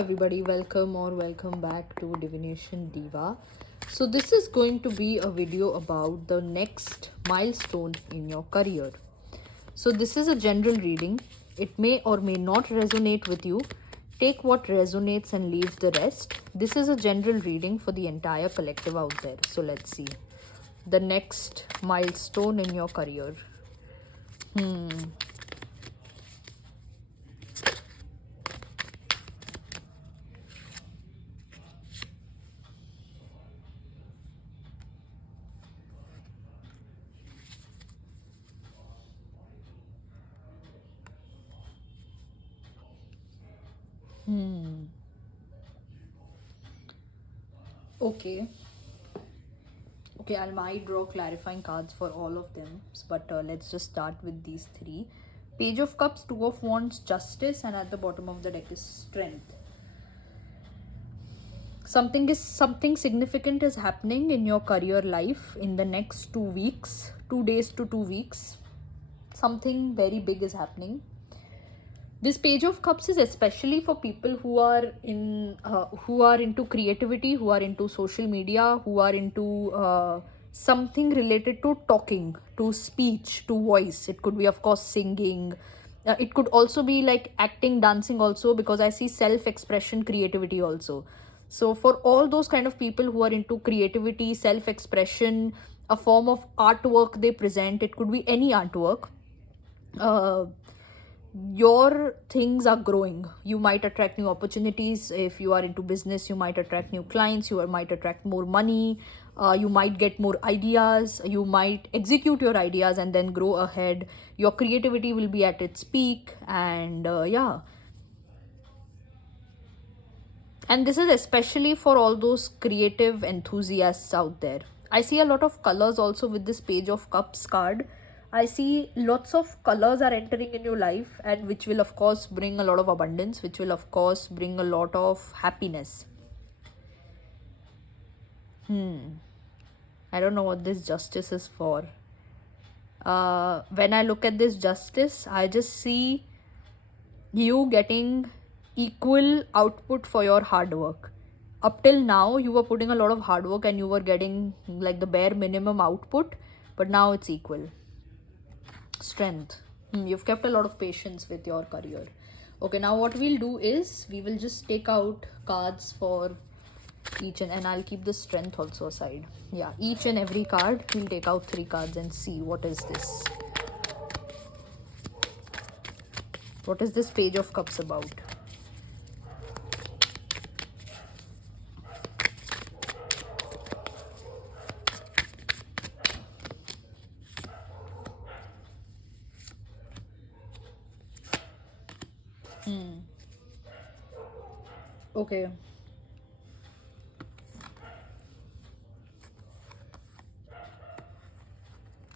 everybody, welcome back to Divination Diva. So this is going to be a video about the next milestone in your career. So this is a general reading. It may or may not resonate with you. Take what resonates and leave the rest. This is a general reading for the entire collective out there. So let's see. The next milestone in your career. Okay. Okay, I might draw clarifying cards for all of them, but let's just start with these three. Page of Cups, Two of Wands, Justice, and at the bottom of the deck is Strength. Something significant is happening in your career life in the next 2 weeks, 2 days to 2 weeks. Something very big is happening. This Page of Cups is especially for people who are into creativity, who are into social media, who are into something related to talking, to speech, to voice. It could be, of course, singing. It could also be like acting, dancing also, because I see self-expression, creativity also. So for all those kind of people who are into creativity, self-expression, a form of artwork they present, it could be any artwork. Your things are growing. You might attract new opportunities. If you are into business, you might attract new clients, you might attract more money, you might get more ideas, you might execute your ideas and then grow ahead. Your creativity will be at its peak, and and this is especially for all those creative enthusiasts out there. I see a lot of colors also with this Page of Cups card. I see lots of colors are entering in your life, and which will, of course, bring a lot of abundance, which will, of course, bring a lot of happiness. I don't know what this Justice is for. When I look at this Justice, I just see you getting equal output for your hard work. Up till now, you were putting a lot of hard work and you were getting like the bare minimum output, but now it's equal. Strength. You've kept a lot of patience with your career. Okay, now what we'll do is we will just take out cards for each, and I'll keep the Strength also aside. Yeah, each and every card, we'll take out 3 cards and see what is this. What is this Page of Cups about? Okay.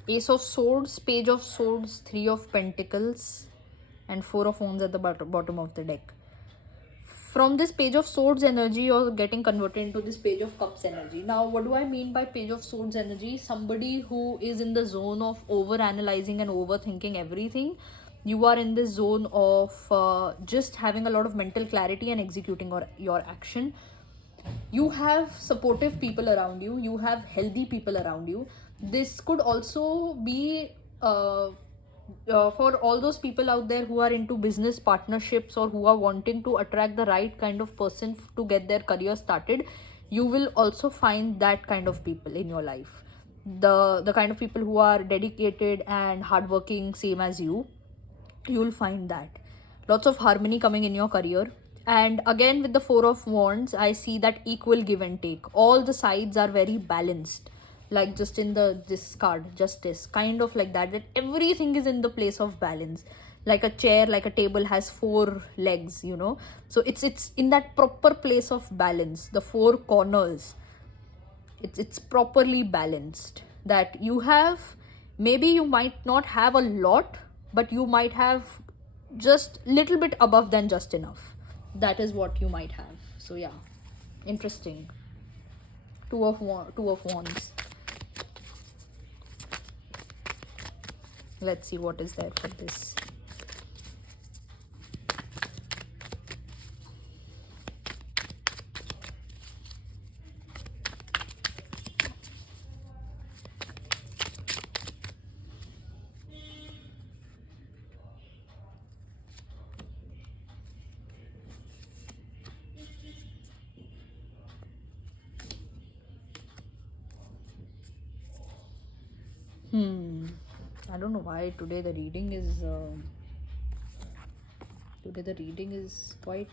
Ace of Swords, Page of Swords, 3 of Pentacles, and 4 of Wands at the bottom of the deck. From this Page of Swords energy, you're getting converted into this Page of Cups energy. Now, what do I mean by Page of Swords energy? Somebody who is in the zone of over-analyzing and overthinking everything. You are in this zone of just having a lot of mental clarity and executing your action. You have supportive people around you. You have healthy people around you. This could also be for all those people out there who are into business partnerships or who are wanting to attract the right kind of person to get their career started. You will also find that kind of people in your life, the kind of people who are dedicated and hardworking, same as you. You'll find that lots of harmony coming in your career. And again, with the 4 of Wands, I see that equal give and take. All the sides are very balanced, like just in this card, Justice, kind of like that everything is in the place of balance, like a chair, like a table has 4 legs, so it's in that proper place of balance. The 4 corners, it's properly balanced. That you have, maybe you might not have a lot, but you might have just little bit above than just enough. That is what you might have. So yeah, interesting. Two of Wands. Let's see what is there for this. I don't know why today the reading is quite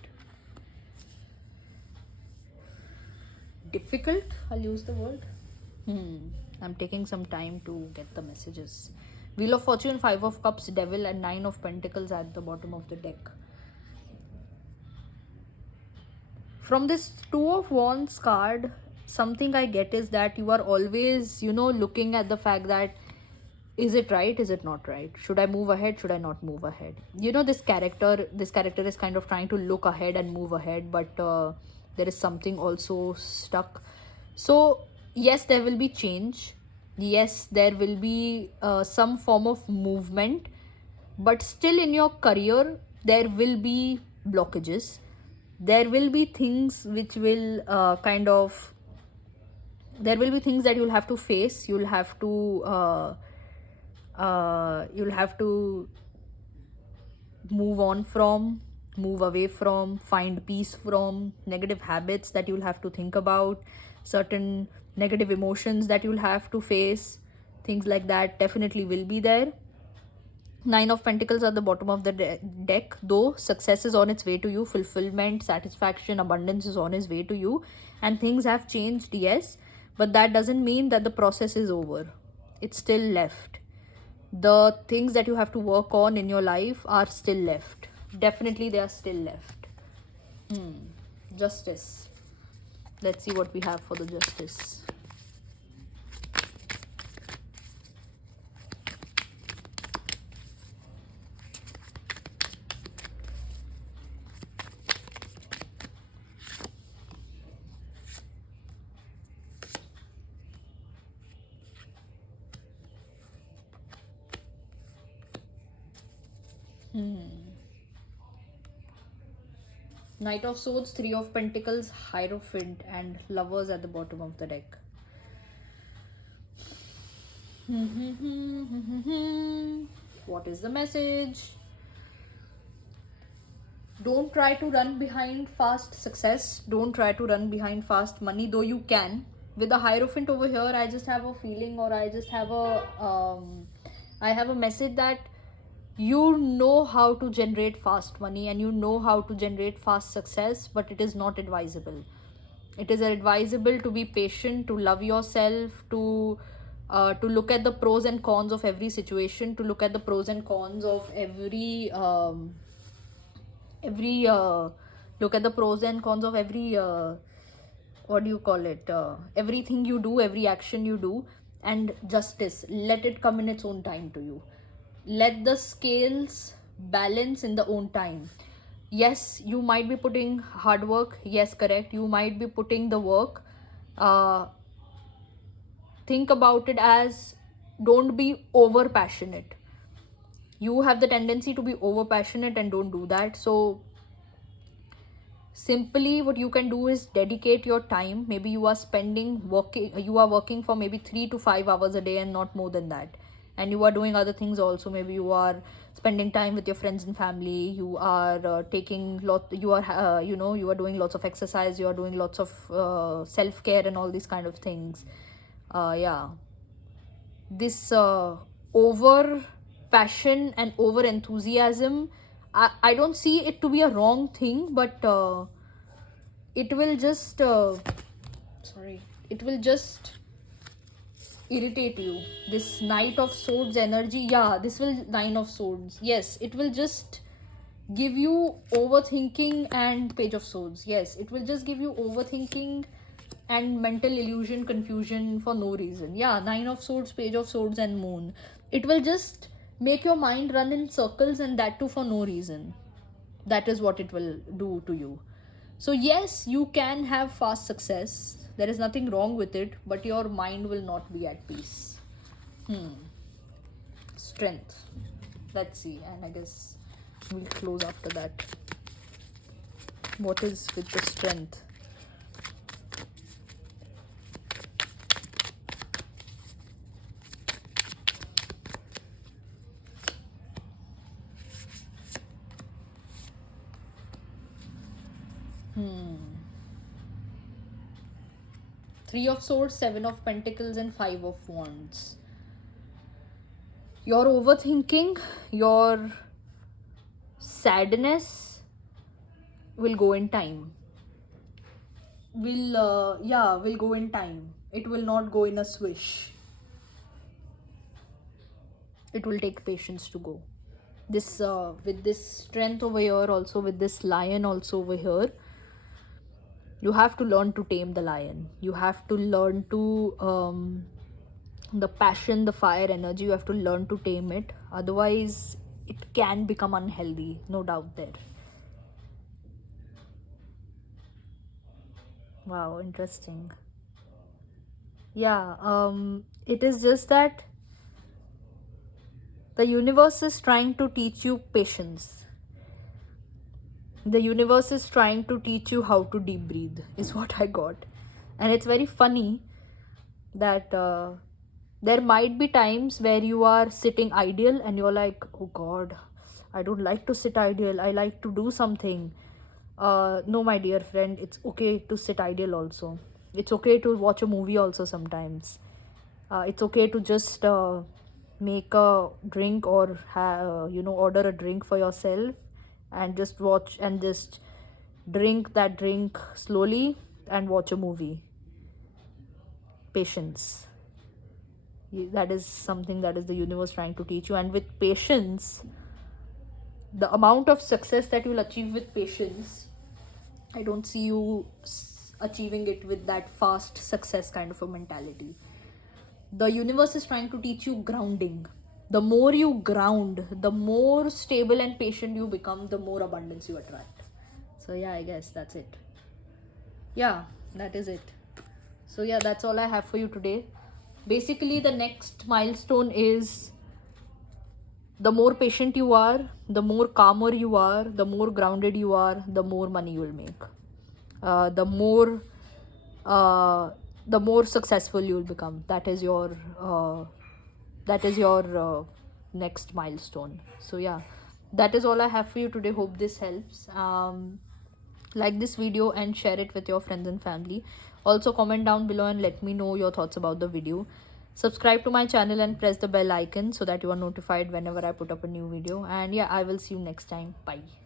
difficult. I'll use the word. I'm taking some time to get the messages. Wheel of Fortune, Five of Cups, Devil, and Nine of Pentacles at the bottom of the deck. From this Two of Wands card, something I get is that you are always, looking at the fact that, is it right, is it not right, should I move ahead, should I not move ahead. This character is kind of trying to look ahead and move ahead, but there is something also stuck. So yes, there will be change, yes, there will be some form of movement, but still in your career there will be blockages. There will be things which will there will be things that you'll have to face. You'll have to move on from, move away from, find peace from negative habits that you'll have to think about, certain negative emotions that you'll have to face. Things like that definitely will be there. Nine of Pentacles at the bottom of the deck. Though success is on its way to you, fulfillment, satisfaction, abundance is on its way to you, and things have changed, yes, but that doesn't mean that the process is over. It's still left. The things that you have to work on in your life are still left. Definitely they are still left. Justice. Let's see what we have for the Justice. Knight of Swords, Three of Pentacles, Hierophant, and Lovers at the bottom of the deck. What is the message? Don't try to run behind fast success. Don't try to run behind fast money, though you can. With the Hierophant over here, I just have a feeling, or I just have a message that you know how to generate fast money and you know how to generate fast success, but it is not advisable. It is advisable to be patient, to love yourself, to look at the pros and cons of every situation, to look at the pros and cons of every look at the pros and cons of every what do you call it, everything you do, every action you do. And justice, let it come in its own time to you. Let the scales balance in the own time. Yes, you might be putting hard work, yes, correct, you might be putting the work. Think about it as, don't be over passionate. You have the tendency to be over passionate, and don't do that. So simply what you can do is dedicate your time. Maybe you are working for maybe 3 to 5 hours a day and not more than that, and you are doing other things also. Maybe you are spending time with your friends and family, you are you are doing lots of exercise, you are doing lots of self-care and all these kind of things. This over passion and over enthusiasm, I don't see it to be a wrong thing, but it will just it will just irritate you. This Knight of Swords energy, this will Nine of Swords, yes, it will just give you overthinking. And Page of Swords, yes, it will just give you overthinking and mental illusion, confusion for no reason. Nine of Swords, Page of Swords, and Moon, it will just make your mind run in circles, and that too for no reason. That is what it will do to you. So yes, you can have fast success, there is nothing wrong with it, but your mind will not be at peace. Strength, let's see, and I guess we'll close after that. What is with the Strength? Three of Swords, Seven of Pentacles, and Five of Wands. Your overthinking, your sadness will go in time. Will go in time. It will not go in a swish. It will take patience to go. This with this strength over here, also with this lion also over here, you have to learn to tame the lion. You have to learn to the passion, the fire energy, you have to learn to tame it. Otherwise it can become unhealthy, no doubt there. Wow, interesting. Yeah, it is just that the universe is trying to teach you patience. The universe is trying to teach you how to deep breathe, is what I got. And it's very funny that there might be times where you are sitting ideal and you're like, oh god, I don't like to sit ideal, I like to do something. No, my dear friend, it's okay to sit ideal also. It's okay to watch a movie also sometimes. It's okay to just make a drink or order a drink for yourself and just watch and just drink that drink slowly and watch a movie. Patience. That is something that is the universe trying to teach you. And with patience, the amount of success that you'll achieve with patience, I don't see you achieving it with that fast success kind of a mentality. The universe is trying to teach you grounding. The more you ground, the more stable and patient you become, the more abundance you attract. So yeah, I guess that's it. Yeah, that is it. So yeah, that's all I have for you today. Basically, the next milestone is the more patient you are, the more calmer you are, the more grounded you are, the more money you will make. Uh, the more uh, the more successful you will become. That is your next milestone. So yeah, that is all I have for you today. Hope this helps. Like this video and share it with your friends and family. Also comment down below and let me know your thoughts about the video. Subscribe to my channel and press the bell icon so that you are notified whenever I put up a new video. And yeah, I will see you next time. Bye.